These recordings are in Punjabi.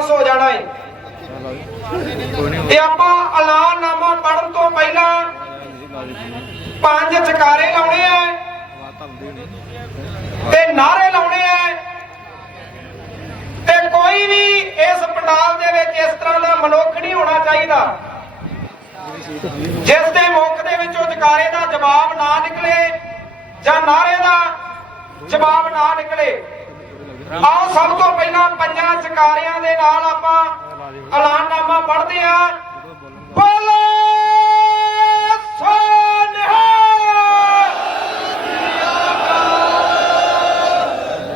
ਪਾਸ ਹੋ ਜਾਣਾ ਹੈ ਤੇ ਆਪਾਂ ਐਲਾਨਨਾਮਾ ਪੜਨ ਤੋਂ ਪਹਿਲਾਂ ਪੰਜ ਚਕਾਰੇ ਲਾਉਣੇ ਆ। ਤੇ ਨਾਰੇ ਲਾਉਣੇ ਆ। ਤੇ ਕੋਈ ਵੀ ਇਸ ਪੰਡਾਲ ਦੇ ਵਿੱਚ ਇਸ ਤਰ੍ਹਾਂ ਦਾ ਮਨੁੱਖ ਨਹੀਂ ਹੋਣਾ ਚਾਹੀਦਾ। ਜਿਸ ਦੇ ਮੁੱਖ ਦੇ ਵਿੱਚੋਂ ਜਕਾਰੇ ਦਾ ਜਵਾਬ ਨਾ ਨਿਕਲੇ ਜਾਂ ਨਾਰੇ ਦਾ ਜਵਾਬ ਨਾ ਨਿਕਲੇ। ਆਓ ਸਭ ਤੋਂ ਪਹਿਲਾਂ ਪੰਜਾਂ ਜਕਾਰਿਆਂ ਦੇ ਨਾਲ ਆਪਾਂ ਐਲਾਨਨਾਮਾ ਪੜ੍ਹਦੇ ਆ ਬੋਲੇ ਸੋਨਿਹਾ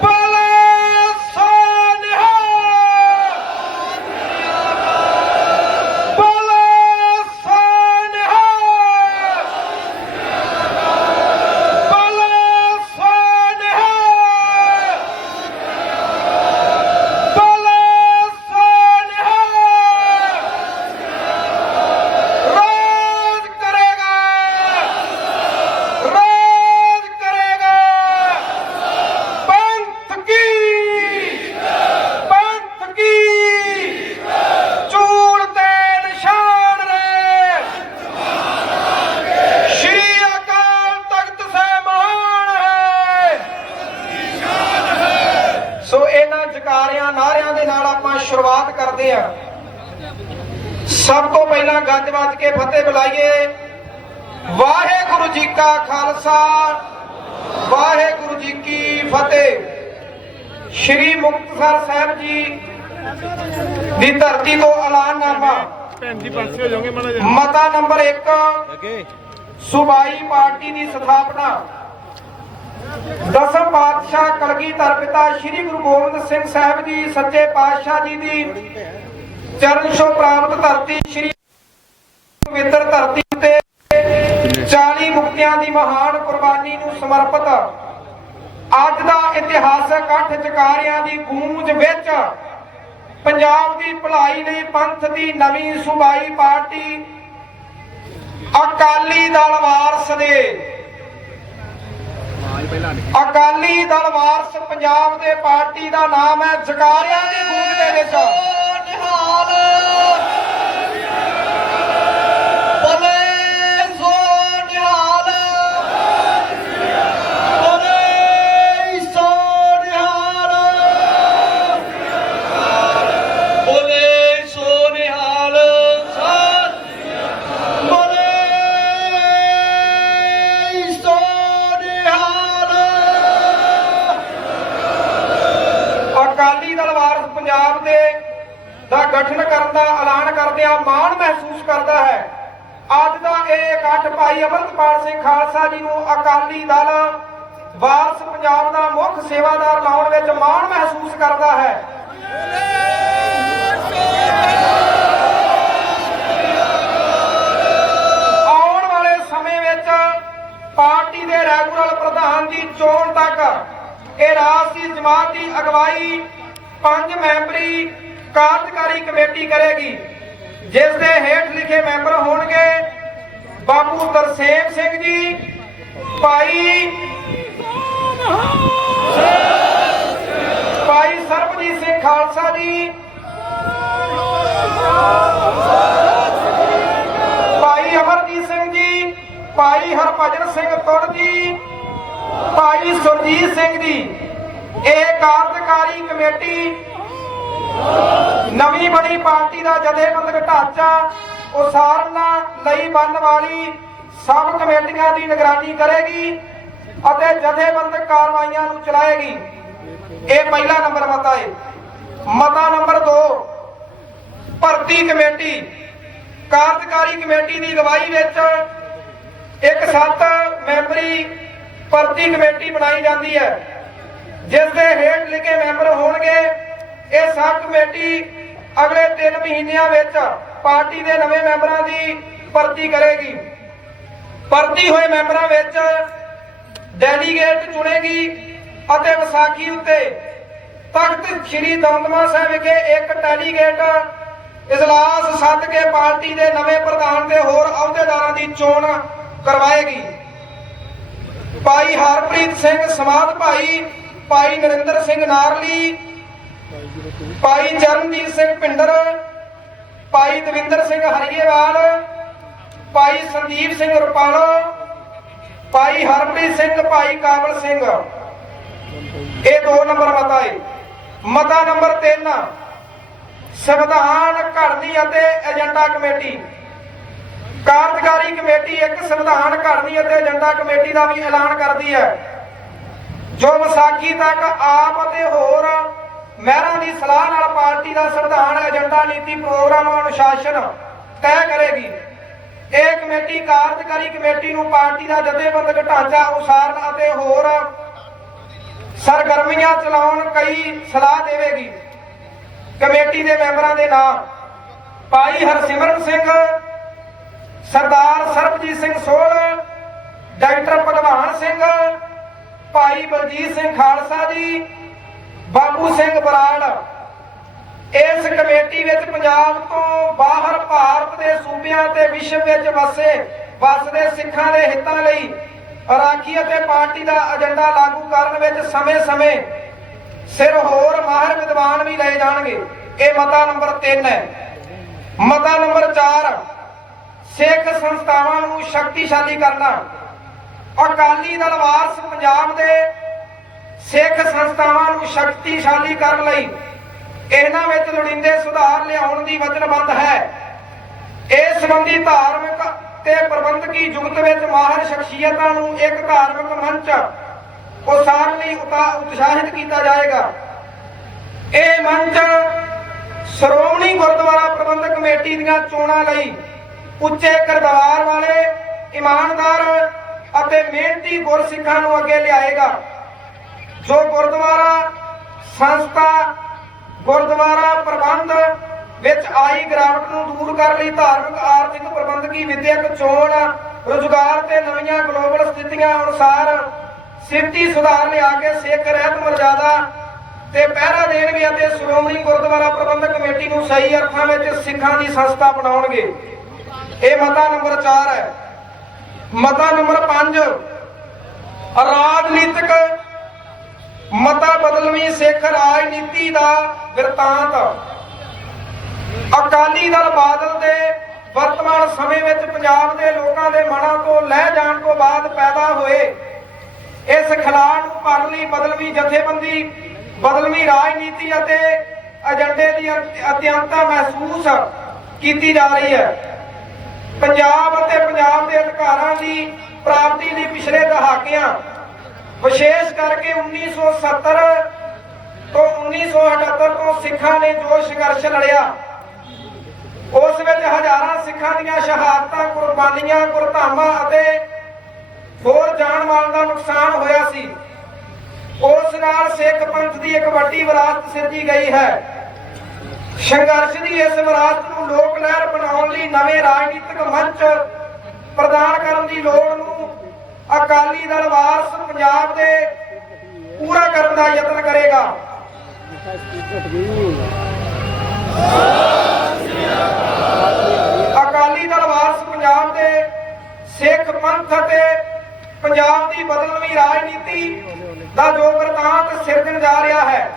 ਬੋਲੇ ਸੋਨਿਹਾ ਬੋਲੇ ਸੋਨਿਹਾ ਬੋਲੇ ਸੋਨਿਹਾ ਬੋਲੇ ਸੋਨਿਹਾ ਰਾਜ ਕਰੇਗਾ ਰਾਜ ਕਰੇਗਾ ਪੰਥ ਕੀ ਪੰਥ ਕੀ ਚੂੜ ਤੇ ਨਿਸ਼ਾਨ ਰੇ ਸ਼੍ਰੀ ਅਕਾਲ ਤਖਤ ਸਹਿਮਾਨ ਹੈ ਸੋ ਇਹਨਾਂ ਜਕਾਰਿਆਂ ਨਾਰਿਆਂ ਦੇ ਨਾਲ ਆਪਾਂ ਸ਼ੁਰੂਆਤ ਕਰਦੇ ਹਾਂ ਸਭ ਤੋਂ ਪਹਿਲਾਂ ਗੱਜ ਵੱਜ ਕੇ ਫਤਿਹ ਬੁਲਾਈਏ ਵਾਹਿਗੁਰੂ ਜੀ ਕਾ ਖਾਲਸਾ ਵਾਹਿਗੁਰੂ ਜੀ ਕੀ ਫਤਿਹ ਸ਼੍ਰੀ ਮੁਕਤਸਰ ਸਾਹਿਬ ਜੀ ਦੀ ਧਰਤੀ ਤੋਂ ਐਲਾਨਨਾਮਾ ਭੈਣ ਜੀ ਪਾਸੇ ਹੋ ਜਾਓਗੇ ਮਾੜਾ ਜਿਹਾ। ਮਤਾ ਨੰਬਰ 1 ਅੱਗੇ। ਸੂਬਾਈ ਪਾਰਟੀ ਦੀ ਸਥਾਪਨਾ। ਦਸਮ ਪਾਤਸ਼ਾਹ ਕਲਗੀਧਰ ਪਿਤਾ ਸ੍ਰੀ ਗੁਰੂ ਗੋਬਿੰਦ ਸਿੰਘ ਸਾਹਿਬ ਜੀ ਸੱਚੇ ਪਾਤਸ਼ਾਹ ਜੀ ਦੀ ਚਰਨ ਛੋਹ ਪ੍ਰਾਪਤ ਧਰਤੀ ਸ੍ਰੀ ਪਵਿੱਤਰ ਧਰਤੀ ਤੇ 40 ਮੁਕਤਿਆਂ ਦੀ ਮਹਾਨ ਕੁਰਬਾਨੀ ਨੂੰ ਸਮਰਪਿਤ ਅੱਜ ਦਾ ਇਤਿਹਾਸਕ ਇਕੱਠ ਜਕਾਰਿਆਂ ਦੀ ਗੂੰਜ ਵਿੱਚ ਪੰਜਾਬ ਦੀ ਭਲਾਈ ਲਈ ਪੰਥ ਦੀ ਨਵੀਂ ਸੂਬਾਈ ਪਾਰਟੀ ਅਕਾਲੀ ਦਲ ਵਾਰਸ ਦੇ। ਅਕਾਲੀ ਦਲ ਵਾਰਸ ਪੰਜਾਬ ਦੇ ਪਾਰਟੀ ਦਾ ਨਾਮ ਹੈ ਜਕਾਰਿਆਂ ਦੀ ਗੂੰਜ ਦੇ ਵਿੱਚ। ਵਾਰਸ ਪੰਜਾਬ ਦਾ ਮੁੱਖ ਸੇਵਾਦਾਰ ਲਾਉਣ ਵਿੱਚ ਮਾਣ ਮਹਿਸੂਸ ਕਰਦਾ ਹੈ। ਆਉਣ ਵਾਲੇ ਸਮੇਂ ਵਿੱਚ ਪਾਰਟੀ ਦੇ ਰੈਗੂਲਰ ਪ੍ਰਧਾਨ ਦੀ ਚੋਣ ਤੱਕ, ਇਹ ਰਾਸ਼ਟਰੀ ਜਮਾਤ ਦੀ ਅਗਵਾਈ ਪੰਜ ਮੈਂਬਰੀ ਕਾਰਜਕਾਰੀ ਕਮੇਟੀ ਕਰੇਗੀ ਜਿਸ ਦੇ ਹੇਠ ਲਿਖੇ ਮੈਂਬਰ ਹੋਣਗੇ ਬਾਪੂ ਤਰਸੇਮ ਸਿੰਘ ਜੀ ਭਾਈ। ਭਾਈ ਸਰਬਜੀਤ ਸਿੰਘ ਖਾਲਸਾ ਜੀ। ਭਾਈ ਅਮਰਜੀਤ ਸਿੰਘ ਜੀ, ਭਾਈ ਹਰਭਜਨ ਸਿੰਘ ਤੁਰ ਜੀ, ਭਾਈ ਸੁਰਜੀਤ ਸਿੰਘ ਜੀ। ਇਹ ਕਾਰਜਕਾਰੀ ਕਮੇਟੀ ਨਵੀਂ ਬਣੀ ਪਾਰਟੀ ਦਾ ਜਥੇਬੰਦਕ ਢਾਂਚਾ ਉਸਾਰਨ ਲਈ ਬਣਨ ਵਾਲੀ ਸਭ ਕਮੇਟੀਆਂ ਦੀ ਨਿਗਰਾਨੀ ਕਰੇਗੀ ਅਤੇ ਜਥੇਬੰਦ ਕਾਰਵਾਈਆਂ ਨੂੰ ਚਲਾਏਗੀ। ਇਹ ਪਹਿਲਾ ਨੰਬਰ ਮਤਾ ਹੈ। ਮਤਾ ਨੰਬਰ 2 ਭਰਤੀ ਕਮੇਟੀ। ਕਾਰਜਕਾਰੀ ਕਮੇਟੀ ਦੀ ਅਗਵਾਈ ਵਿੱਚ ਇੱਕ ਸੱਤ ਮੈਂਬਰੀ ਭਰਤੀ ਕਮੇਟੀ ਬਣਾਈ ਜਾਂਦੀ ਹੈ। ਜਿਸ ਦੇ ਹੇਠ ਲਿਖੇ ਮੈਂਬਰ ਹੋਣਗੇ। ਇਹ ਸਬ ਕਮੇਟੀ ਅਗਲੇ 3 ਮਹੀਨਿਆਂ ਵਿੱਚ ਪਾਰਟੀ ਦੇ ਨਵੇਂ ਮੈਂਬਰਾਂ ਦੀ ਭਰਤੀ ਕਰੇਗੀ। ਭਰਤੀ ਹੋਏ ਮੈਂਬਰਾਂ ਵਿੱਚ ਡੈਲੀਗੇਟ ਚੁਣੇਗੀ ਅਤੇ ਵਿਸਾਖੀ ਉੱਤੇ ਤਖਤ ਸ੍ਰੀ ਦਮਦਮਾ ਸਾਹਿਬ ਵਿਖੇ ਇੱਕ ਡੈਲੀਗੇਟ ਇਜਲਾਸ ਸੱਦ ਕੇ ਪਾਰਟੀ ਦੇ ਨਵੇਂ ਪ੍ਰਧਾਨ ਤੇ ਹੋਰ ਅਹੁਦੇਦਾਰਾਂ ਦੀ ਚੋਣ ਕਰਵਾਏਗੀ। ਭਾਈ ਹਰਪ੍ਰੀਤ ਸਿੰਘ ਸਮਾਧ ਭਾਈ ਭਾਈ ਨਰਿੰਦਰ ਸਿੰਘ ਨਾਰਲੀ, ਭਾਈ ਚਰਨਜੀਤ ਸਿੰਘ ਭਿੰਡਰ, ਭਾਈ ਦਵਿੰਦਰ ਸਿੰਘ ਹਰੀਏਵਾਲ ਭਾਈ ਸੰਦੀਪ ਸਿੰਘ ਰੁਪਾਲਾ, ਭਾਈ ਹਰਪ੍ਰੀਤ ਸਿੰਘ, ਭਾਈ ਕਾਬਲ ਸਿੰਘ। ਇਹ ਦੋ ਨੰਬਰ ਮਤਾ ਹੈ ਮਤਾ ਨੰਬਰ 3 ਸੰਵਿਧਾਨ ਘੜਨੀ ਅਤੇ ਏਜੰਡਾ ਕਮੇਟੀ। ਕਾਰਜਕਾਰੀ ਕਮੇਟੀ ਇੱਕ ਸੰਵਿਧਾਨ ਘੜਨੀ ਅਤੇ ਏਜੰਡਾ ਕਮੇਟੀ ਦਾ ਵੀ ਐਲਾਨ ਕਰਦੀ ਹੈ। ਜੋ ਵਿਸਾਖੀ ਤੱਕ ਆਪ ਅਤੇ ਹੋਰ ਮਹਿਰਾਂ ਦੀ ਸਲਾਹ ਨਾਲ ਪਾਰਟੀ ਦਾ ਸੰਵਿਧਾਨ ਏਜੰਡਾ ਨੀਤੀ ਪ੍ਰੋਗਰਾਮ ਅਨੁਸ਼ਾਸਨ ਤੈਅ ਕਰੇਗੀ। ਇਹ ਕਮੇਟੀ ਕਾਰਜਕਾਰੀ ਕਮੇਟੀ ਨੂੰ ਪਾਰਟੀ ਦਾ ਜਥੇਬੰਦਕ ਢਾਂਚਾ ਉਸਾਰਨ ਅਤੇ ਹੋਰ ਸਰਗਰਮੀਆਂ ਚਲਾਉਣ ਕਈ ਸਲਾਹ ਦੇਵੇਗੀ। ਕਮੇਟੀ ਦੇ ਮੈਂਬਰਾਂ ਦੇ ਨਾਮ ਭਾਈ ਹਰਸਿਮਰਨ ਸਿੰਘ, ਸਰਦਾਰ ਸਰਬਜੀਤ ਸਿੰਘ ਸੋਹਲ, ਡਾਕਟਰ ਭਗਵਾਨ ਸਿੰਘ, ਭਾਈ ਬਲਜੀਤ ਸਿੰਘ ਖਾਲਸਾ ਜੀ, ਬਾਬੂ ਸਿੰਘ ਬਰਾੜ ਇਸ ਕਮੇਟੀ ਵਿੱਚ ਪੰਜਾਬ ਤੋਂ ਬਾਹਰ ਭਾਰਤ ਦੇ ਸੂਬਿਆਂ ਤੇ ਵਿਸ਼ਵ ਵਿੱਚ ਵਸੇ, ਵਸਦੇ ਸਿੱਖਾਂ ਦੇ ਹਿੱਤਾਂ ਲਈ ਰਾਖੀ ਅਤੇ ਪਾਰਟੀ ਦਾ ਏਜੰਡਾ ਲਾਗੂ ਕਰਨ ਵਿੱਚ ਸਮੇਂ-ਸਮੇਂ ਸਿਰ ਹੋਰ ਮਾਹਿਰ ਵਿਦਵਾਨ ਵੀ ਲਏ ਜਾਣਗੇ। ਇਹ ਮਤਾ ਨੰਬਰ 3 ਹੈ। ਮਤਾ ਨੰਬਰ 4 ਸਿੱਖ ਸੰਸਥਾਵਾਂ ਨੂੰ ਸ਼ਕਤੀਸ਼ਾਲੀ ਕਰਨਾ। ਅਕਾਲੀ ਦਲ ਵਾਰਸ ਪੰਜਾਬ ਦੇ ਸਿੱਖ ਸੰਸਥਾਵਾਂ ਨੂੰ ਸ਼ਕਤੀਸ਼ਾਲੀ ਕਰਨ ਲਈ ਇਹਨਾਂ ਵਿੱਚ ਲੋੜੀਂਦੇ ਸੁਧਾਰ ਲਿਆਉਣ ਦੀ ਵਚਨਬੱਧ ਹੈ। ਇਸ ਸੰਬੰਧੀ ਧਾਰਮਿਕ ਤੇ ਪ੍ਰਬੰਧਕੀ ਜੁਗਤ ਵਿੱਚ ਮਾਹਰ ਸ਼ਖਸੀਅਤਾਂ ਨੂੰ ਇੱਕ ਧਾਰਮਿਕ ਮੰਚ ਉਸਾਰਨ ਲਈ ਉਤਸ਼ਾਹਿਤ ਕੀਤਾ ਜਾਏਗਾ। ਇਹ ਮੰਚ ਸ਼੍ਰੋਮਣੀ ਗੁਰਦੁਆਰਾ ਪ੍ਰਬੰਧਕ ਕਮੇਟੀ ਦੀਆਂ ਚੋਣਾਂ ਲਈ ਉੱਚੇ ਕਿਰਦਾਰ ਵਾਲੇ, ਇਮਾਨਦਾਰ ਅਤੇ ਮਿਹਨਤੀ ਗੁਰਸਿੱਖਾਂ ਨੂੰ ਅੱਗੇ ਲਿਆਏਗਾ। ਜੋ ਗੁਰਦੁਆਰਾ, ਸੰਸਥਾ ਗੁਰਦੁਆਰਾ ਪ੍ਰਬੰਧ ਵਿੱਚ ਆਈ ਗਿਰਾਵਟ ਨੂੰ ਦੂਰ ਕਰਨ ਲਈ ਧਾਰਮਿਕ, ਆਰਥਿਕ ਪ੍ਰਬੰਧਕੀ ਵਿਦਿਅਕ ਚੋਣ, ਰੁਜ਼ਗਾਰ ਤੇ ਨਵੀਆਂ ਗਲੋਬਲ ਸਥਿਤੀਆਂ ਅਨੁਸਾਰ ਸਿੱਧੀ ਸੁਧਾਰ ਲਿਆ ਕੇ ਸਿੱਖ ਰਹਿਤ ਮਰਜ਼ਾਦਾ ਤੇ ਪਹਿਰਾ ਦੇਣਗੇ ਅਤੇ ਸ਼੍ਰੋਮਣੀ ਗੁਰਦੁਆਰਾ ਪ੍ਰਬੰਧਕ ਕਮੇਟੀ ਨੂੰ ਸਹੀ ਅਰਥਾਂ ਵਿੱਚ ਸਿੱਖਾਂ ਦੀ ਸੰਸਥਾ ਬਣਾਉਣਗੇ। ਇਹ ਮਤਾ ਨੰਬਰ 4 ਹੈ। ਮਤਾ ਨੰਬਰ 5 ਰਾਜਨੀਤਿਕ ਮਤਾ ਬਦਲਵੀਂ ਸਿੱਖ ਰਾਜਨੀਤੀ ਦਾ ਬਿਰਤਾਂਤ। ਅਕਾਲੀ ਦਲ ਬਾਦਲ ਦੇ ਵਰਤਮਾਨ ਸਮੇਂ ਵਿੱਚ ਪੰਜਾਬ ਦੇ ਲੋਕਾਂ ਦੇ ਮਨਾਂ ਤੋਂ ਲਹਿ ਜਾਣ ਤੋਂ ਬਾਅਦ ਪੈਦਾ ਹੋਏ। ਇਸ ਖਿਲਾੜ ਨੂੰ ਭਰਨ ਲਈ ਬਦਲਵੀਂ ਜਥੇਬੰਦੀ, ਬਦਲਵੀਂ ਰਾਜਨੀਤੀ ਅਤੇ ਏਜੰਡੇ ਦੀ ਅਤਿਅੰਤਾ ਮਹਿਸੂਸ ਕੀਤੀ ਜਾ ਰਹੀ ਹੈ। ਪੰਜਾਬ ਅਤੇ ਪੰਜਾਬ ਦੇ ਅਧਿਕਾਰਾਂ ਦੀ ਪ੍ਰਾਪਤੀ ਲਈ ਪਿਛਲੇ ਦਹਾਕਿਆਂ ਵਿਸ਼ੇਸ਼ ਕਰਕੇ 1970 ਤੋਂ 1978 ਤੋਂ ਸਿੱਖਾਂ ਨੇ ਜੋ ਸੰਘਰਸ਼ ਲੜਿਆ, ਉਸ ਵਿੱਚ ਹਜ਼ਾਰਾਂ ਸਿੱਖਾਂ ਦੀਆਂ ਸ਼ਹਾਦਤਾਂ, ਕੁਰਬਾਨੀਆਂ, ਗੁਰਧਾਮਾਂ ਅਤੇ ਹੋਰ ਜਾਨ ਮਾਲ ਦਾ ਨੁਕਸਾਨ ਹੋਇਆ ਸੀ। ਉਸ ਨਾਲ ਸਿੱਖ ਪੰਥ ਦੀ ਇੱਕ ਵੱਡੀ ਵਿਰਾਸਤ ਸਿਰਜੀ ਗਈ ਹੈ। ਸੰਘਰਸ਼ ਦੀ ਇਸ ਵਿਰਾਸਤ ਨੂੰ ਲੋਕ ਲਹਿਰ ਬਣਾਉਣ ਲਈ ਨਵੇਂ ਰਾਜਨੀਤਿਕ ਮੰਚ ਪ੍ਰਦਾਨ ਕਰਨ ਦੀ ਲੋੜ ਨੂੰ ਅਕਾਲੀ ਦਲ ਵਾਰਸ ਪੰਜਾਬ ਦੇ ਪੂਰਾ ਕਰਨ ਦਾ ਯਤਨ ਕਰੇਗਾ। ਅਕਾਲੀ ਦਲ ਵਾਰਸ ਪੰਜਾਬ ਦੇ ਸਿੱਖ ਪੰਥ ਅਤੇ ਪੰਜਾਬ ਦੀ ਬਦਲਵੀਂ ਰਾਜਨੀਤੀ ਦਾ ਜੋ ਵਰਤਾਂਤ ਸਿਰਜਣ ਜਾ ਰਿਹਾ ਹੈ,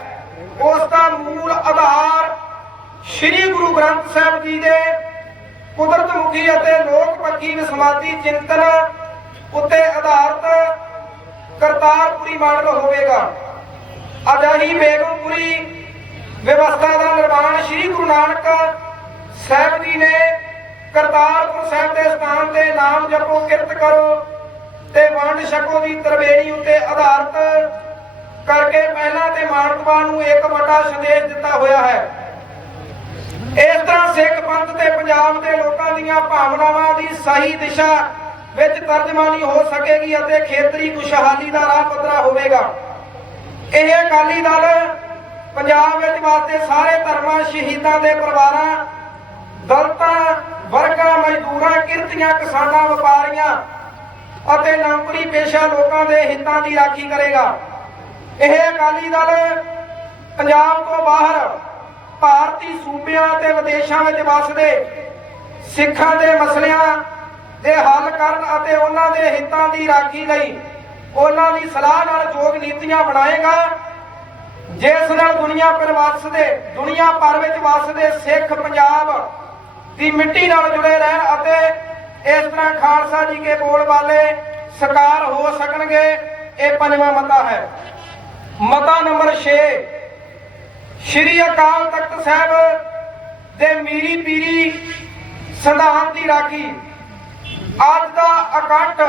ਉਸ ਦਾ ਮੂਲ ਆਧਾਰ ਸ੍ਰੀ ਗੁਰੂ ਗ੍ਰੰਥ ਸਾਹਿਬ ਜੀ ਦੇ ਕੁਦਰਤ ਮੁਖੀ ਅਤੇ ਲੋਕ ਪੱਖੀ ਵਿਸਵਾਦੀ ਚਿੰਤਨ ਉੱਤੇ ਆਧਾਰਿਤ ਕਰਤਾਰਪੁਰੀ ਮਾਡਲ ਹੋਵੇਗਾ। ਅਜਾਹੀ ਬੇਗਮਪੁਰੀ ਵਿਵਸਥਾ ਦਾ ਨਿਰਮਾਣ ਸ੍ਰੀ ਗੁਰੂ ਨਾਨਕ ਸਾਹਿਬ ਜੀ ਨੇ ਕਰਤਾਰਪੁਰ ਸਾਹਿਬ ਦੇ ਸਥਾਨ ਤੇ ਨਾਮ ਜਪੋ, ਕਿਰਤ ਕਰੋ ਤੇ ਵੰਡ ਛਕੋ ਦੀ ਤਰਵੇਣੀ ਉੱਤੇ ਆਧਾਰਿਤ ਕਰਕੇ ਪਹਿਲਾਂ ਤੇ ਮਾਨਵਤਾ ਨੂੰ ਇੱਕ ਵੱਡਾ ਸੰਦੇਸ਼ ਦਿੱਤਾ ਹੋਇਆ ਹੈ। ਇਸ ਤਰ੍ਹਾਂ ਸਿੱਖ ਪੰਥ ਤੇ ਪੰਜਾਬ ਦੇ ਲੋਕਾਂ ਦੀਆਂ ਭਾਵਨਾਵਾਂ ਦੀ ਸਹੀ ਦਿਸ਼ਾ ਵਿੱਚ ਤਰਜਮਾਨੀ ਹੋ ਸਕੇਗੀ ਅਤੇ ਖੇਤਰੀ ਖੁਸ਼ਹਾਲੀ ਦਾ ਰਾਹ ਪੱਧਰਾ ਹੋਵੇਗਾ। ਇਹ ਅਕਾਲੀ ਦਲ ਪੰਜਾਬ ਵਿੱਚ ਵਾਸਤੇ ਸਾਰੇ ਧਰਮਾਂ, ਸ਼ਹੀਦਾਂ ਦੇ ਪਰਿਵਾਰਾਂ, ਦਲਤਾਂ, ਵਰਗਾਂ, ਮਜ਼ਦੂਰਾਂ, ਕਿਰਤੀਆਂ, ਕਿਸਾਨਾਂ, ਵਪਾਰੀਆਂ ਅਤੇ ਨੌਕਰੀ ਪੇਸ਼ਾ ਲੋਕਾਂ ਦੇ ਹਿੱਤਾਂ ਦੀ ਰਾਖੀ ਕਰੇਗਾ। ਇਹ ਅਕਾਲੀ ਦਲ ਪੰਜਾਬ ਤੋਂ ਬਾਹਰ ਭਾਰਤੀ ਸੂਬਿਆਂ ਤੇ ਵਿਦੇਸ਼ਾਂ ਵਿੱਚ ਵਸਦੇ ਸਿੱਖਾਂ ਦੇ ਮਸਲਿਆਂ ਦੇ ਹੱਲ ਕਰਨ ਅਤੇ ਉਹਨਾਂ ਦੇ ਹਿੱਤਾਂ ਦੀ ਰਾਖੀ ਲਈ ਉਹਨਾਂ ਦੀ ਸਲਾਹ ਨਾਲ ਯੋਗ ਨੀਤੀਆਂ ਬਣਾਏਗਾ। ਜਿਸ ਨਾਲ ਦੁਨੀਆ ਪਰ ਵਸਦੇ, ਦੁਨੀਆ ਭਰ ਵਿੱਚ ਵਸਦੇ ਸਿੱਖ ਪੰਜਾਬ ਦੀ ਮਿੱਟੀ ਨਾਲ ਜੁੜੇ ਰਹਿਣ ਅਤੇ ਇਸ ਤਰ੍ਹਾਂ ਖਾਲਸਾ ਜੀ ਕੇ ਬੋਲ ਵਾਲੇ ਸਕਾਰ ਹੋ ਸਕਣਗੇ, ਇਹ ਪੰਜਵਾਂ ਮਤਾ ਹੈ। ਮਤਾ ਨੰਬਰ 6 ਸ਼੍ਰੀ ਅਕਾਲ ਤਖਤ ਸਾਹਿਬ ਦੇ ਮੀਰੀ ਪੀਰੀ ਸੰਵਿਧਾਨ ਦੀ ਰਾਖੀ। ਅੱਜ ਦਾ ਇਕੱਠ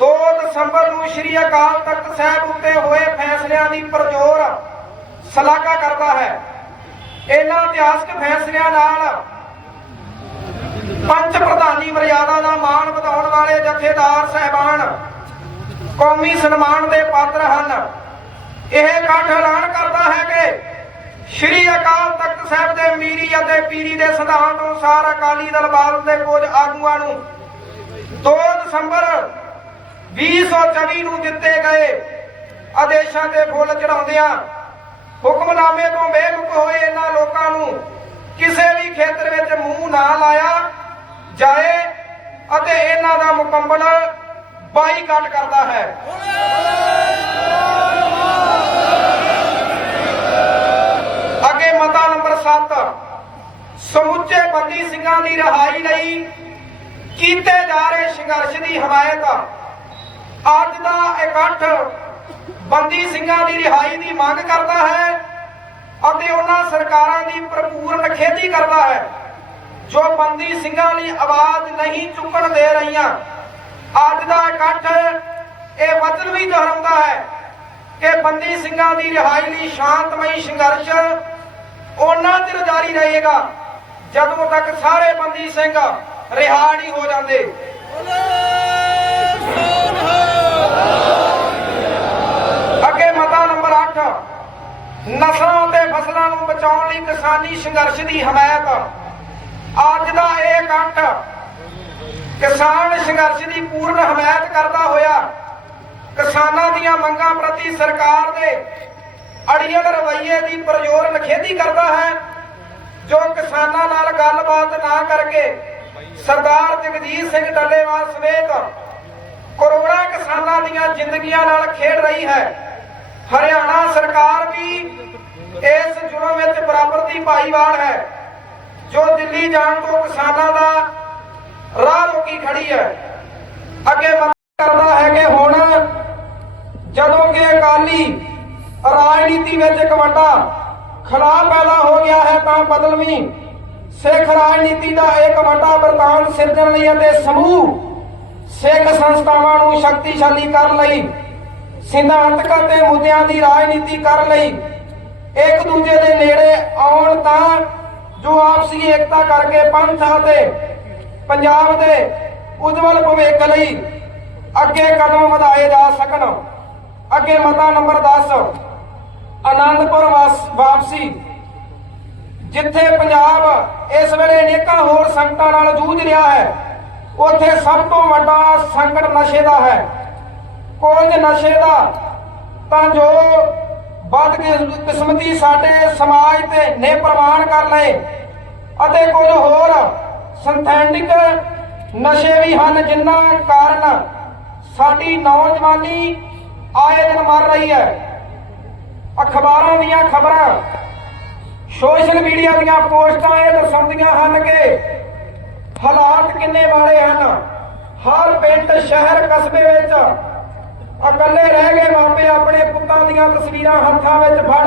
2 ਦਸੰਬਰ ਨੂੰ ਸ਼੍ਰੀ ਅਕਾਲ ਤਖਤ ਸਾਹਿਬ ਉੱਤੇ ਹੋਏ ਫੈਸਲਿਆਂ ਦੀ ਪਰਜ਼ੋਰ ਸ਼ਲਾਘਾ ਕਰਦਾ ਹੈ। ਇਹਨਾਂ ਇਤਿਹਾਸਕ ਫੈਸਲਿਆਂ ਨਾਲ ਪੰਜ ਪ੍ਰਧਾਨੀ ਮਰਿਆਦਾ ਦਾ ਮਾਣ ਵਧਾਉਣ ਵਾਲੇ ਜਥੇਦਾਰ ਸਹਿਬਾਨ ਕੌਮੀ ਸਨਮਾਨ ਦੇ ਪਾਤਰ ਹਨ। ਇਹ ਇਕੱਠ ਐਲਾਨ ਕਰਦਾ ਹੈ ਕਿ ਸਾਹਿਬ ਦੇ ਮੀਰੀ ਅਤੇ ਪੀਰੀ ਦੇ ਸਿਧਾਂਤ ਅਨੁਸਾਰ ਅਕਾਲੀ ਦਲ ਬਾਦਲ ਦੇ ਕੁਝ ਆਗੂਆਂ ਨੂੰ 2 ਦਸੰਬਰ 2024 ਨੂੰ ਦਿੱਤੇ ਗਏ ਆਦੇਸ਼ਾਂ ਤੇ ਫੁੱਲ ਚੜਾਉਂਦਿਆਂ ਹੁਕਮਨਾਮੇ ਤੋਂ ਬੇਮੁਖ ਹੋਏ ਇਹਨਾਂ ਲੋਕਾਂ ਨੂੰ ਕਿਸੇ ਵੀ ਖੇਤਰ ਵਿੱਚ ਮੂੰਹ ਨਾ ਲਾਇਆ ਜਾਏ ਅਤੇ ਇਹਨਾਂ ਦਾ ਮੁਕੰਮਲ ਬਾਈਕਾਟ ਕਰਦਾ ਹੈ ਅੱਗੇ ਮਤਾ ਨੰਬਰ 7 ਸਮੁੱਚੇ ਬੰਦੀ ਸਿੰਘਾਂ ਦੀ ਰਿਹਾਈ ਲਈ ਕੀਤੇ ਜਾ ਰਹੇ ਸੰਘਰਸ਼ ਦੀ ਹਮਾਇਤ ਅੱਜ ਦਾ ਇਕੱਠ ਬੰਦੀ ਸਿੰਘਾਂ ਦੀ ਰਿਹਾਈ ਦੀ ਮੰਗ ਕਰਦਾ ਹੈ ਅਤੇ ਉਹਨਾਂ ਸਰਕਾਰਾਂ ਦੀ ਭਰਪੂਰ ਨਖੇਦੀ ਕਰਦਾ ਹੈ। ਜੋ ਬੰਦੀ ਸਿੰਘਾਂ ਲਈ ਆਵਾਜ਼ ਨਹੀਂ ਚੁੱਕਣ ਦੇ ਰਹੀਆਂ, ਅੱਜ ਦਾ ਇਕੱਠ ਇਹ ਵਚਨ ਵੀ ਦੁਹਰਾਉਂਦਾ ਹੈ ਕਿ ਬੰਦੀ ਸਿੰਘਾਂ ਦੀ ਰਿਹਾਈ ਲਈ ਸ਼ਾਂਤਮਈ ਸੰਘਰਸ਼ ਉਹਨਾਂ ਚਿਰ ਜਾਰੀ ਰਹੇਗਾ, ਜਦੋਂ ਤੱਕ ਸਾਰੇ ਬੰਦੀ ਸਿੰਘ ਰਿਹਾ ਨਹੀਂ ਹੋ ਜਾਂਦੇ। ਅੱਗੇ ਮਤਾ ਨੰਬਰ 8 ਨਸਲਾਂ ਅਤੇ ਫਸਲਾਂ ਨੂੰ ਬਚਾਉਣ ਲਈ ਕਿਸਾਨੀ ਸੰਘਰਸ਼ ਦੀ ਹਮਾਇਤ। ਅੱਜ ਦਾ ਇਹ ਇਕੱਠ ਕਿਸਾਨ ਸੰਘਰਸ਼ ਦੀ ਪੂਰਨ ਹਮਾਇਤ ਕਰਦਾ ਹੋਇਆ ਕਿਸਾਨਾਂ ਦੀਆਂ ਮੰਗਾਂ ਪ੍ਰਤੀ ਸਰਕਾਰ ਦੇ ਅੜੀਅਲ ਰਵੱਈਏ ਦੀ ਪ੍ਰਯੋਰ ਨਖੇਦੀ ਕਰਦਾ ਹੈ। ਜੋ ਕਿਸਾਨਾਂ ਨਾਲ ਗੱਲਬਾਤ ਨਾ ਕਰਕੇ ਸਰਦਾਰ ਜਗਜੀਤ ਸਿੰਘ ਡੱਲੇਵਾਲ ਸਮੇਤ ਕਰੋੜਾਂ ਕਿਸਾਨਾਂ ਦੀਆਂ ਜ਼ਿੰਦਗੀਆਂ ਨਾਲ ਖੇਡ ਰਹੀ ਹੈ। ਹਰਿਆਣਾ ਸਰਕਾਰ ਵੀ ਇਸ ਜੁਰਮ ਵਿੱਚ ਬਰਾਬਰ ਦੀ ਭਾਈਵਾਲ ਹੈ। ਜੋ ਦਿੱਲੀ ਜਾਣ ਤੋਂ ਕਿਸਾਨਾਂ ਦਾ ਰਾਹ ਰੋਕੀ ਖੜੀ ਹੈ। ਅੱਗੇ ਕਰਦਾ ਹੈ ਕਿ ਹੁਣ ਜਦੋਂ ਕਿ ਅਕਾਲੀ ਰਾਜਨੀਤੀ ਵਿੱਚ ਇੱਕ ਵੱਡਾ ਖਲਾਅ ਪੈਦਾ ਹੋ ਗਿਆ ਹੈ, ਤਾਂ ਬਦਲਵੀਂ ਸਿੱਖ ਰਾਜਨੀਤੀ ਦਾ ਇੱਕ ਵੱਡਾ ਵਰਤਾਨ ਸਿਰਜਣ ਲਈ ਅਤੇ ਸਮੂਹ ਸਿੱਖ ਸੰਸਥਾਵਾਂ ਨੂੰ ਸ਼ਕਤੀਸ਼ਾਲੀ ਕਰਨ ਲਈ, ਸਿਧਾਂਤਕ ਅਤੇ ਮੁੱਦਿਆਂ ਦੀ ਰਾਜਨੀਤੀ ਕਰਨ ਲਈ ਇੱਕ ਦੂਜੇ ਦੇ ਨੇੜੇ ਆਉਣ ਤਾਂ ਜੋ ਆਪਸੀ ਏਕਤਾ ਕਰਕੇ ਪੰਥ ਅਤੇ ਪੰਜਾਬ ਦੇ ਉਜਵਲ ਭਵਿੱਖ ਲਈ ਅੱਗੇ ਕਦਮ ਵਧਾਏ ਜਾ ਸਕਣ। ਅੱਗੇ ਮਤਾ ਨੰਬਰ 10 ਆਨੰਦਪੁਰ ਵਾਸ- ਵਾਪਸੀ। ਜਿੱਥੇ ਪੰਜਾਬ ਇਸ ਵੇਲੇ ਅਨੇਕਾਂ ਹੋਰ ਸੰਕਟਾਂ ਨਾਲ ਜੂਝ ਰਿਹਾ ਹੈ, ਉੱਥੇ ਸਭ ਤੋਂ ਵੱਡਾ ਸੰਕਟ ਨਸ਼ੇ ਦਾ ਹੈ। ਕੁਝ ਨਸ਼ੇ ਦਾ ਤਾਂ ਜੋ ਬਦ ਕਿਸਮਤੀ ਸਾਡੇ ਸਮਾਜ ਤੇ ਨੇ ਪ੍ਰਮਾਣ ਕਰ ਲਏ, ਅਤੇ ਕੁਝ ਹੋਰ ਸਿੰਥੈਟਿਕ ਨਸ਼ੇ ਵੀ ਹਨ ਜਿਨ੍ਹਾਂ ਕਾਰਨ ਸਾਡੀ ਨੌਜਵਾਨੀ ਆਏ ਦਿਨ ਮਰ ਰਹੀ ਹੈ। ਅਖਬਾਰਾਂ ਦੀਆਂ ਖਬਰਾਂ। ਸੋਸ਼ਲ ਮੀਡੀਆ ਦੀਆਂ ਪੋਸਟਾਂ ਇਹ ਦਰਸਾਉਂਦੀਆਂ ਹਨ ਕਿ ਹਾਲਾਤ ਕਿੰਨੇ ਮਾੜੇ ਹਨ। ਹਰ ਪਿੰਡ, ਸ਼ਹਿਰ, ਕਸਬੇ ਵਿੱਚ ਇਕੱਲੇ ਰਹਿ ਗਏ ਮਾਪੇ ਆਪਣੇ ਪੁੱਤਾਂ ਦੀਆਂ ਤਸਵੀਰਾਂ ਹੱਥਾਂ ਵਿੱਚ ਫੜ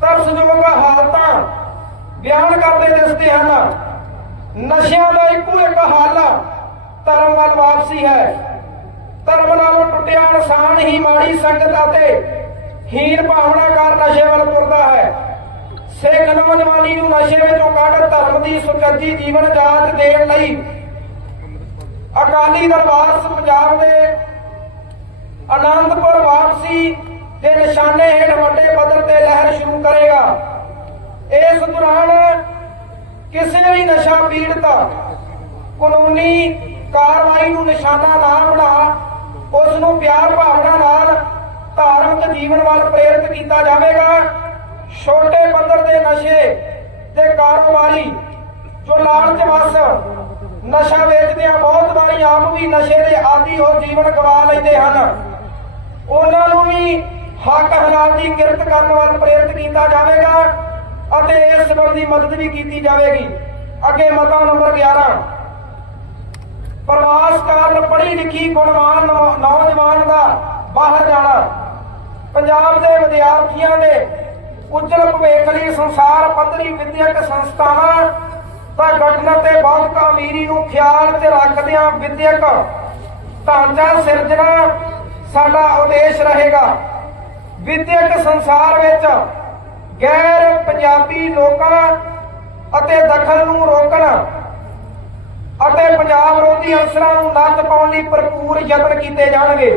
ਤਰਸਯੋਗ ਹਾਲਤਾਂ ਬਿਆਨ ਕਰਦੇ ਦਿਸਦੇ ਹਨ। ਨਸ਼ਿਆਂ ਦਾ ਇੱਕੋ ਇੱਕ ਹੱਲ ਧਰਮ ਵੱਲ ਵਾਪਸੀ ਹੈ। ਧਰਮ ਨਾਲੋਂ ਟੁੱਟਿਆ ਇਨਸਾਨ ਹੀ ਮਾੜੀ ਸੰਗਤ ਅਤੇ ਹੀਨ ਭਾਵਨਾ ਕਰ ਨਸ਼ੇ ਵੱਲ ਤੁਰਦਾ ਹੈ। ਸਿੱਖ ਨੌਜਵਾਨੀ ਨੂੰ ਨਸ਼ੇ ਵਿੱਚੋਂ ਕੱਢ ਧਰਮ ਦੀ ਸੁਚੱਜੀ ਜੀਵਨ ਜਾਚ ਦੇਣ ਲਈ ਅਕਾਲੀ ਦਰਬਾਰ ਪੰਜਾਬ ਦੇ ਆਨੰਦਪੁਰ ਵਾਪਸੀ ਦੇ ਨਿਸ਼ਾਨੇ ਹੇਠ ਵੱਡੇ ਪੱਧਰ ਤੇ ਲਹਿਰ ਸ਼ੁਰੂ ਕਰੇਗਾ। ਇਸ ਦੌਰਾਨ ਕਿਸੇ ਵੀ ਨਸ਼ਾ ਪੀੜਤ ਕਾਨੂੰਨੀ ਕਾਰਵਾਈ ਨੂੰ ਨਿਸ਼ਾਨਾ ਨਾ ਬਣਾ, ਉਸ ਨੂੰ ਪਿਆਰ ਭਾਵਨਾ ਨਾਲ ਧਾਰਮਿਕ ਜੀਵਨ ਵੱਲ ਪ੍ਰੇਰਿਤ ਕੀਤਾ ਜਾਵੇਗਾ। ਛੋਟੇ ਪੱਧਰ ਦੇ ਨਸ਼ੇ ਤੇ ਕਾਰੋਬਾਰੀ ਜੋ ਲਾਲਚ ਨਸ਼ਾ ਵੇਚਦੇ ਆ ਬਹੁਤ ਵਾਰੀ ਆਪ ਵੀ ਨਸ਼ੇ ਦੇ ਆਦੀ ਹੋ ਜੀਵਨ ਗਵਾ ਲੈਂਦੇ ਹਨ। ਉਹਨਾਂ ਨੂੰ ਵੀ ਹੱਕ ਹਲਾਲ ਦੀ ਕਿਰਤ ਕਰਨ ਵੱਲ ਪ੍ਰੇਰਿਤ ਕੀਤਾ ਜਾਵੇਗਾ ਅਤੇ ਇਸ ਸੰਬੰਧੀ ਮਦਦ ਵੀ ਕੀਤੀ ਜਾਵੇਗੀ। ਅੱਗੇ ਮਤਾ ਨੰਬਰ 11 ਪ੍ਰਵਾਸ ਕਾਰਨ ਪੜ੍ਹੀ ਲਿਖੀ ਗੁਣਵਾਨ ਨੌਜਵਾਨ ਪੰਜਾਬ ਦੇ ਵਿਦਿਆਰਥੀਆਂ ਦੇ ਉੱਜਲ ਭਵਿੱਖ ਲਈ ਸੰਸਾਰ ਪੱਧਰੀ ਵਿਦਿਅਕ ਸੰਸਥਾਵਾਂ ਦਾ ਗਠਨ ਤੇ ਬੌਧਿਕ ਅਮੀਰੀ ਨੂੰ ਖਿਆਲ 'ਚ ਰੱਖਦਿਆਂ ਵਿਦਿਅਕ ਢਾਂਚਾ ਸਿਰਜਣਾ ਸਾਡਾ ਉਦੇਸ਼ ਰਹੇਗਾ। ਵਿਦਿਅਕ ਸੰਸਾਰ ਵਿੱਚ ਗੈਰ ਪੰਜਾਬੀ ਲੋਕਾਂ ਅਤੇ ਦਖਲ ਨੂੰ ਰੋਕਣ ਅਤੇ ਪੰਜਾਬ ਵਿਰੋਧੀ ਅਨਸਰਾਂ ਨੂੰ ਨੱਥ ਪਾਉਣ ਲਈ ਭਰਪੂਰ ਯਤਨ ਕੀਤੇ ਜਾਣਗੇ।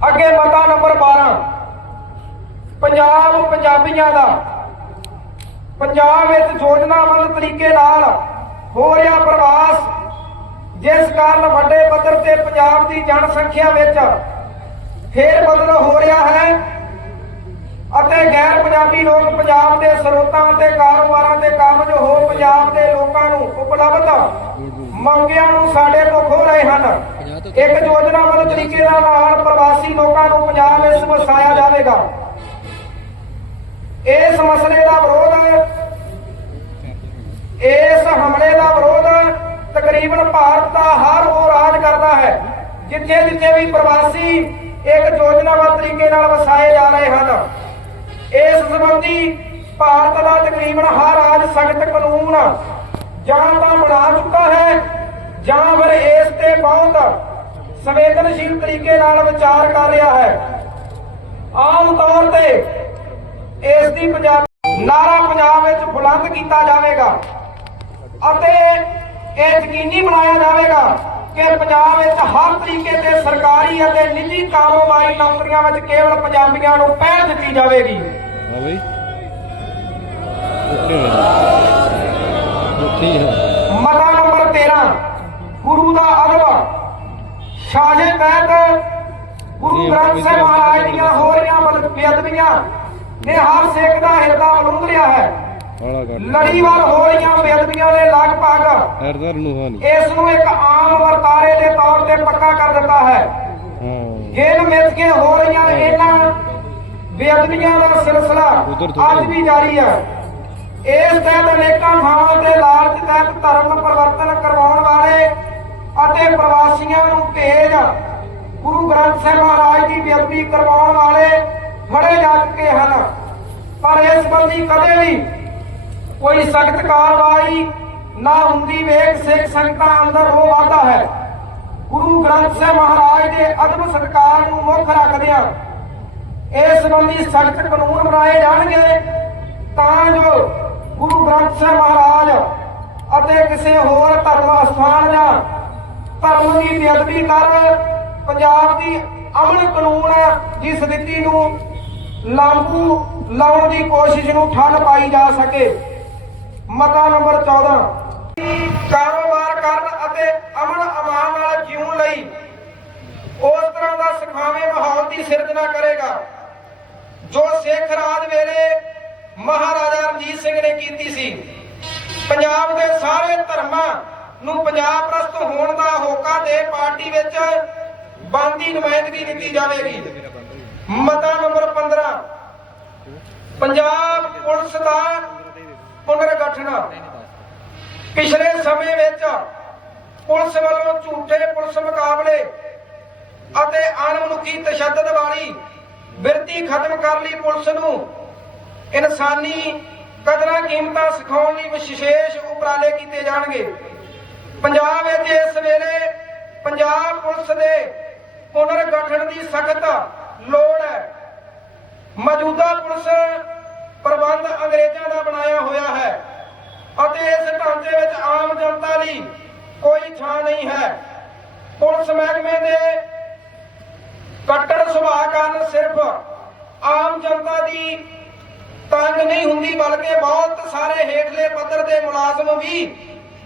ਅੱਗੇ ਮਤਾ ਨੰਬਰ 12 ਪੰਜਾਬ, ਪੰਜਾਬੀਆਂ ਦਾ। ਪੰਜਾਬ ਵਿੱਚ ਯੋਜਨਾਬੰਦ ਤਰੀਕੇ ਨਾਲ ਹੋ ਰਿਹਾ ਪ੍ਰਵਾਸ। ਜਿਸ ਕਾਰਨ ਵੱਡੇ ਪੱਧਰ ਤੇ ਪੰਜਾਬ ਦੀ ਜਨਸੰਖਿਆ ਵਿੱਚ ਫੇਰ ਬਦਲ ਹੋ ਰਿਹਾ ਹੈ ਅਤੇ ਗੈਰ ਪੰਜਾਬੀ ਲੋਕ ਪੰਜਾਬ ਦੇ ਸਰੋਤਾਂ ਤੇ ਕਾਰੋਬਾਰਾਂ ਤੇ ਕਾਬਜ ਹੋ ਪੰਜਾਬ ਦੇ ਲੋਕਾਂ ਨੂੰ ਉਪਲਬਧ ਮੰਗਿਆਂ ਨੂੰ ਸਾਡੇ ਤੋਂ ਖੋ ਰਹੇ ਹਨ। ਇੱਕ ਯੋਜਨਾਬੱਧ ਤਰੀਕੇ ਦੇ ਨਾਲ ਪ੍ਰਵਾਸੀ ਲੋਕਾਂ ਨੂੰ ਪੰਜਾਬ ਵਿੱਚ ਵਸਾਇਆ ਜਾਵੇਗਾ। ਇਸ ਮਸਲੇ ਦਾ ਵਿਰੋਧ ਇਸ ਹਮਲੇ ਦਾ ਵਿਰੋਧ ਤਕਰੀਬਨ ਭਾਰਤ ਦਾ ਹਰ ਉਹ ਰਾਜ ਕਰਦਾ ਹੈ ਜਿੱਥੇ ਜਿੱਥੇ ਵੀ ਪ੍ਰਵਾਸੀ ਇੱਕ ਯੋਜਨਾਬੱਧ ਤਰੀਕੇ ਨਾਲ ਵਸਾਏ ਜਾ ਰਹੇ ਹਨ। ਇਸ ਸੰਬੰਧੀ ਭਾਰਤ ਦਾ ਤਕਰੀਬਨ ਹਰ ਰਾਜ ਸਖਤ ਕਾਨੂੰਨ ਜਾਂ ਤਾਂ ਬਣਾ ਚੁੱਕਾ ਹੈ ਜਾਂ ਫਿਰ ਇਸ ਤੇ ਬਹੁਤ ਸੰਵੇਦਨਸ਼ੀਲ ਤਰੀਕੇ ਨਾਲ ਵਿਚਾਰ ਕਰ ਰਿਹਾ ਹੈ। ਆਮ ਤੌਰ ਤੇ ਇਸ ਦੀ ਪੰਜਾਬ ਨਾਰਾ ਪੰਜਾਬ ਵਿੱਚ ਬੁਲੰਦ ਕੀਤਾ ਜਾਵੇਗਾ ਅਤੇ ਇਹ ਯਕੀਨੀ ਬਣਾਇਆ ਜਾਵੇਗਾ ਕਿ ਪੰਜਾਬ ਵਿੱਚ ਹਰ ਤਰੀਕੇ ਤੇ ਸਰਕਾਰੀ ਅਤੇ ਨਿੱਜੀ ਕਾਰੋਬਾਰੀ ਨੌਕਰੀਆਂ ਵਿੱਚ ਕੇਵਲ ਪੰਜਾਬੀਆਂ ਨੂੰ ਪਹਿਲ ਦਿੱਤੀ ਜਾਵੇਗੀ। ਮਤਾ ਨੰਬਰ 13 ਗੁਰੂ ਦਾ ਅਦਬ ਸ਼ਾਹੇ ਤਹਿਤ ਗੁਰੂ ਗ੍ਰੰਥ ਸਾਹਿਬ ਮਹਾਰਾਜ ਦੀਆਂ ਹੋ ਰਹੀਆਂ ਬੇਅਦਬੀਆਂ ਨੇ ਹਰ ਸਿੱਖ ਦਾ ਹਿਰਦਾ ਮਲੂੰਦ ਰਿਹਾ ਹੈ। ਲੜੀਵਾਰ ਹੋ ਰਹੀਆਂ ਬੇਅਦਬੀਆਂ ਦੇ ਲਗਭਗ ਹਾਨੀ ਇਸ ਨੂੰ ਇੱਕ ਆਮ ਵਰਤਾਰੇ ਦੇ ਤੌਰ ਤੇ ਪੱਕਾ ਕਰ ਦਿੱਤਾ ਹੈ। ਗਿਣ ਮਿਥ ਕੇ ਹੋ ਰਹੀਆਂ ਇਹਨਾਂ ਬੇਅਦਬੀਆਂ ਦਾ ਸਿਲਸਿਲਾ ਅੱਜ ਵੀ ਜਾਰੀ ਹੈ। ਇਸ ਤਹਿਤ ਅਨੇਕਾਂ ਥਾਵਾਂ ਤੇ ਲਾਲਚ ਤਹਿਤ ਧਰਮ ਪਰਿਵਰਤਨ ਕਰਵਾਉਣ ਵਾਲੇ ਅਤੇ ਪ੍ਰਵਾਸੀਆਂ ਨੂੰ ਭੇਜ ਗੁਰੂ ਗ੍ਰੰਥ ਸਾਹਿਬ ਮਹਾਰਾਜ ਦੀ ਬੇਅਦਬੀ ਕਰਵਾਉਣ ਵਾਲੇ ਫੜੇ ਜਾ ਚੁੱਕੇ ਹਨ। ਪਰ ਇਸ ਸੰਬੰਧੀ ਕਦੇ ਵੀ ਕੋਈ ਸਖਤ ਕਾਰਵਾਈ ਨਾ ਹੁੰਦੀ। ਵੇਖ ਸਿੱਖ ਸੰਗਤਾਂ ਅੰਦਰ ਰੋ ਵਾਧਾ ਹੈ। ਗੁਰੂ ਗ੍ਰੰਥ ਸਾਹਿਬ ਮਹਾਰਾਜ ਦੇ ਅਦਬ ਸਤਕਾਰ ਨੂੰ ਮੁੱਖ ਰੱਖਦਿਆਂ ਇਸ ਸੰਬੰਧੀ ਸਖਤ ਕਾਨੂੰਨ ਬਣਾਏ ਜਾਣਗੇ, ਤਾਂ ਜੋ ਗੁਰੂ ਗ੍ਰੰਥ ਸਾਹਿਬ ਮਹਾਰਾਜ ਅਤੇ ਕਿਸੇ ਹੋਰ ਧਰਮ ਅਸਥਾਨ ਜਾਂ ਧਰਮ ਦੀ ਬੇਅਦਬੀ ਕਰ ਪੰਜਾਬ ਦੀ ਅਮਨ ਕਾਨੂੰਨ ਦੀ ਸਥਿਤੀ ਨੂੰ ਲਾਗੂ ਲਾਉਣ ਦੀ ਕੋਸ਼ਿਸ਼ ਨੂੰ ਠੱਲ ਪਾਈ ਜਾ ਸਕੇ। ਮਤਾ ਨੰਬਰ 14 ਕਾਰੋਬਾਰ ਕਰਨ ਅਤੇ ਅਮਨ ਅਮਾਨ ਨਾਲ ਜਿਉਣ ਲਈ ਉਸ ਤਰ੍ਹਾਂ ਦਾ ਸੁਖਾਵੇਂ ਮਾਹੌਲ ਦੀ ਸਿਰਜਣਾ ਕਰੇਗਾ। ਜੋ ਸਿੱਖ ਰਾਜ ਵੇਲੇ ਮਹਾਰਾਜਾ ਰਣਜੀਤ ਸਿੰਘ ਨੇ ਕੀਤੀ ਸੀ। ਪੰਜਾਬ ਦੇ ਸਾਰੇ ਧਰਮਾਂ ਨੂੰ ਪੰਜਾਬ ਪ੍ਰਸਤ ਹੋਣ ਦਾ ਹੋਕਾ ਦੇ ਪਾਰਟੀ ਵਿੱਚ ਬੰਦੀ ਨੁਮਾਇੰਦਗੀ ਦਿੱਤੀ ਜਾਵੇਗੀ। ਮਤਾ ਨੰਬਰ 15 ਪੰਜਾਬ ਪੁਲਿਸ ਦਾ ਪੁਨਰਗਠਨ। ਪਿਛਲੇ ਸਮੇਂ ਵਿੱਚ ਪੁਲਿਸ ਵੱਲੋਂ ਝੂਠੇ ਪੁਲਿਸ ਮੁਕਾਬਲੇ ਅਤੇ ਅਣਮਨੁੱਖੀ ਤਸ਼ੱਦਦ ਵਾਲੀ ਬਿਰਤੀ ਖਤਮ ਕਰਨ ਲਈ ਪੁਲਿਸ ਨੂੰ ਇਨਸਾਨੀ ਕਦਰਾਂ ਕੀਮਤਾਂ ਸਿਖਾਉਣ ਲਈ ਵਿਸ਼ੇਸ਼ ਉਪਰਾਲੇ ਕੀਤੇ ਜਾਣਗੇ। ਪੰਜਾਬ ਵਿੱਚ ਇਸ ਵੇਲੇ ਪੰਜਾਬ ਪੁਲਿਸ ਦੇ ਪੁਨਰਗਠਨ ਦੀ ਸਖਤ ਲੋੜ ਹੈ। ਮੌਜੂਦਾ ਪੁਲਿਸ ਪ੍ਰਬੰਧ ਅੰਗਰੇਜ਼ਾਂ ਦਾ ਬਣਾਇਆ ਹੋਇਆ ਹੈ ਅਤੇ ਇਸ ਢਾਂਚੇ ਵਿੱਚ ਆਮ ਜਨਤਾ ਲਈ ਕੋਈ ਥਾਂ ਨਹੀਂ ਹੈ। ਪੁਲਿਸ ਮਹਿਕਮੇ ਦੇ ਕੱਟੜ ਸੁਭਾਅ ਕਾਰਨ ਸਿਰਫ ਆਮ ਜਨਤਾ ਦੀ ਤੰਗ ਨਹੀਂ ਹੁੰਦੀ, ਬਲਕਿ ਬਹੁਤ ਸਾਰੇ ਹੇਠਲੇ ਪੱਧਰ ਦੇ ਮੁਲਾਜ਼ਮ ਵੀ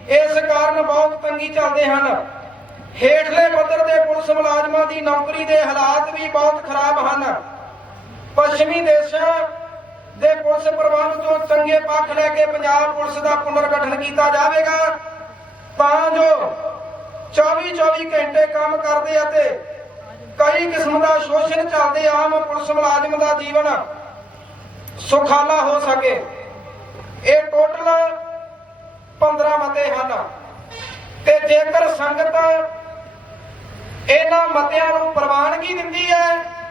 ਇਸ ਕਾਰਨ ਬਹੁਤ ਤੰਗੀ ਚੱਲਦੇ ਹਨ। ਹੇਠਲੇ ਪੱਧਰ ਦੇ ਪੁਲਿਸ ਮੁਲਾਜ਼ਮਾਂ ਦੀ ਨੌਕਰੀ ਦੇ ਹਾਲਾਤ ਵੀ ਬਹੁਤ ਖਰਾਬ ਹਨ। ਪੱਛਮੀ ਦੇਸ਼ਾਂ ਦੇ ਪੁਲਿਸ ਪ੍ਰਬੰਧ ਤੋਂ ਚੰਗੇ ਪੱਖ ਲੈ ਕੇ ਪੰਜਾਬ ਪੁਲਿਸ ਦਾ ਪੁਨਰਗਠਨ ਕੀਤਾ ਜਾਵੇਗਾ, ਤਾਂ ਜੋ 24 24 ਘੰਟੇ ਕੰਮ ਕਰਦੇ ਅਤੇ ਕਈ ਕਿਸਮ ਦਾ ਸ਼ੋਸ਼ਣ ਚੱਲਦੇ ਆਮ ਪੁਲਿਸ ਮੁਲਾਜ਼ਮ ਦਾ ਜੀਵਨ ਸੁਖਾਲਾ ਹੋ ਸਕੇ। ਇਹ ਟੋਟਲ 15 ਮਤੇ ਹਨ ਤੇ ਜੇਕਰ ਸੰਗਤ ਇਹਨਾਂ ਮਤਿਆਂ ਨੂੰ ਪ੍ਰਵਾਨਗੀ ਦਿੰਦੀ ਹੈ